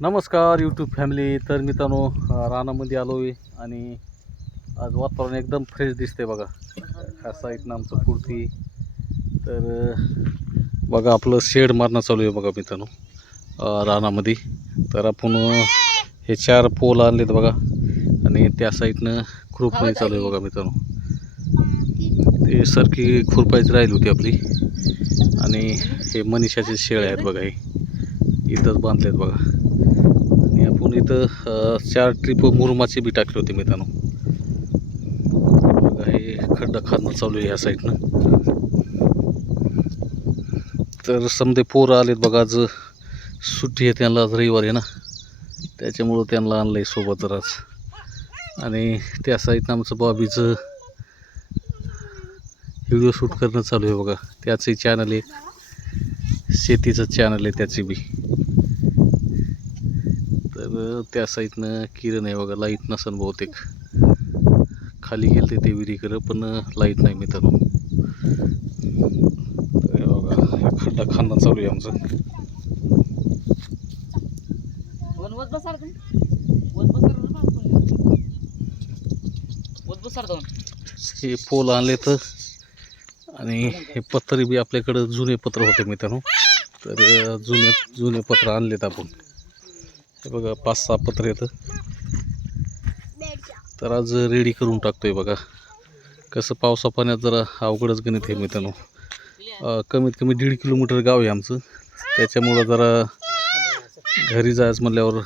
नमस्कार YouTube family. तर मित्रांनो, रानामध्ये आलो आहे आणि आज वातावरण एकदम फ्रेश दिसते बघा. ह्या साईडनं आमचं पुरती. तर बघा आपलं शेड मारणं चालू आहे बघा मित्रांनो रानामध्ये. तर आपण हे 4 पोल आणलेत बघा आणि त्या साईडनं खुरपणी चालू आहे बघा मित्रांनो. ते सारखी खुरपायची राहिली होती आपली. आणि हे मनीषाचे शेळ आहेत बघा, हे इथंच बांधलेत बघा. आणि आपण इथं 4 ट्रिप मुरुमाची बी टाकली होती मित्रांनो. बघा हे खड्डा खाणं चालू आहे ह्या साईडनं. तर समजे पोरं आलेत बघा, आज सुट्टी आहे त्यांना, आज रविवार आहे ना, त्याच्यामुळं त्यांना आणलं आहे सोबत आज. आणि त्या साईडनं आमचं बॉबीचं व्हिडिओ शूट करणं चालू आहे बघा. त्याचंही चॅनल आहे, शेतीचं चॅनल आहे त्याची बी. तर त्या साईडनं किरण आहे बघा. लाईट नसन बहुतेक, खाली गेलते ते विहिरीकडं पण लाईट नाही मित्रांनो. तर बघा खड्डा खांदा चालू आहे आमचं. हे पोल आणले तर, आणि हे पत्र बी आपल्याकडं जुने पत्र होते मित्रांनो. तर जुने पत्र आणलेत आपण. हे बघा 5-6 पत्र येतं. तर आज रेडी करून टाकतोय बघा. कसं पावसा पाण्यात जरा अवघडच गणित आहे मित्रांनो. कमीत कमी 1.5 किलोमीटर गाव आहे आमचं. त्याच्यामुळं जरा घरी जायचं म्हणल्यावर,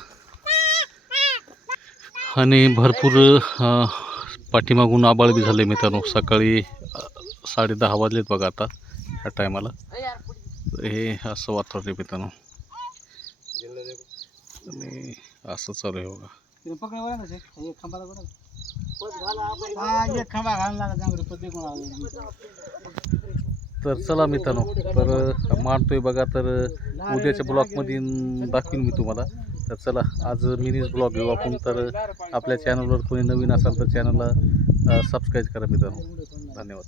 आणि भरपूर पाठीमागून आबाळ बी झाले मित्रांनो. सकाळी 10:30 वाजलेत बघा आता ह्या टायमाला. हे असं वातावरण आहे मित्रांनो आणि असं चालू आहे बघा. तर चला मित्रांनो, तर मारतोय बघा. तर उद्याच्या ब्लॉगमध्ये दाखवीन मी तुम्हाला. तर चला आज मिनीज ब्लॉग घेऊ आपण. तर आपल्या चॅनलवर कोणी नवीन असाल तर चॅनलला सबस्क्राईब करा मित्रांनो. धन्यवाद.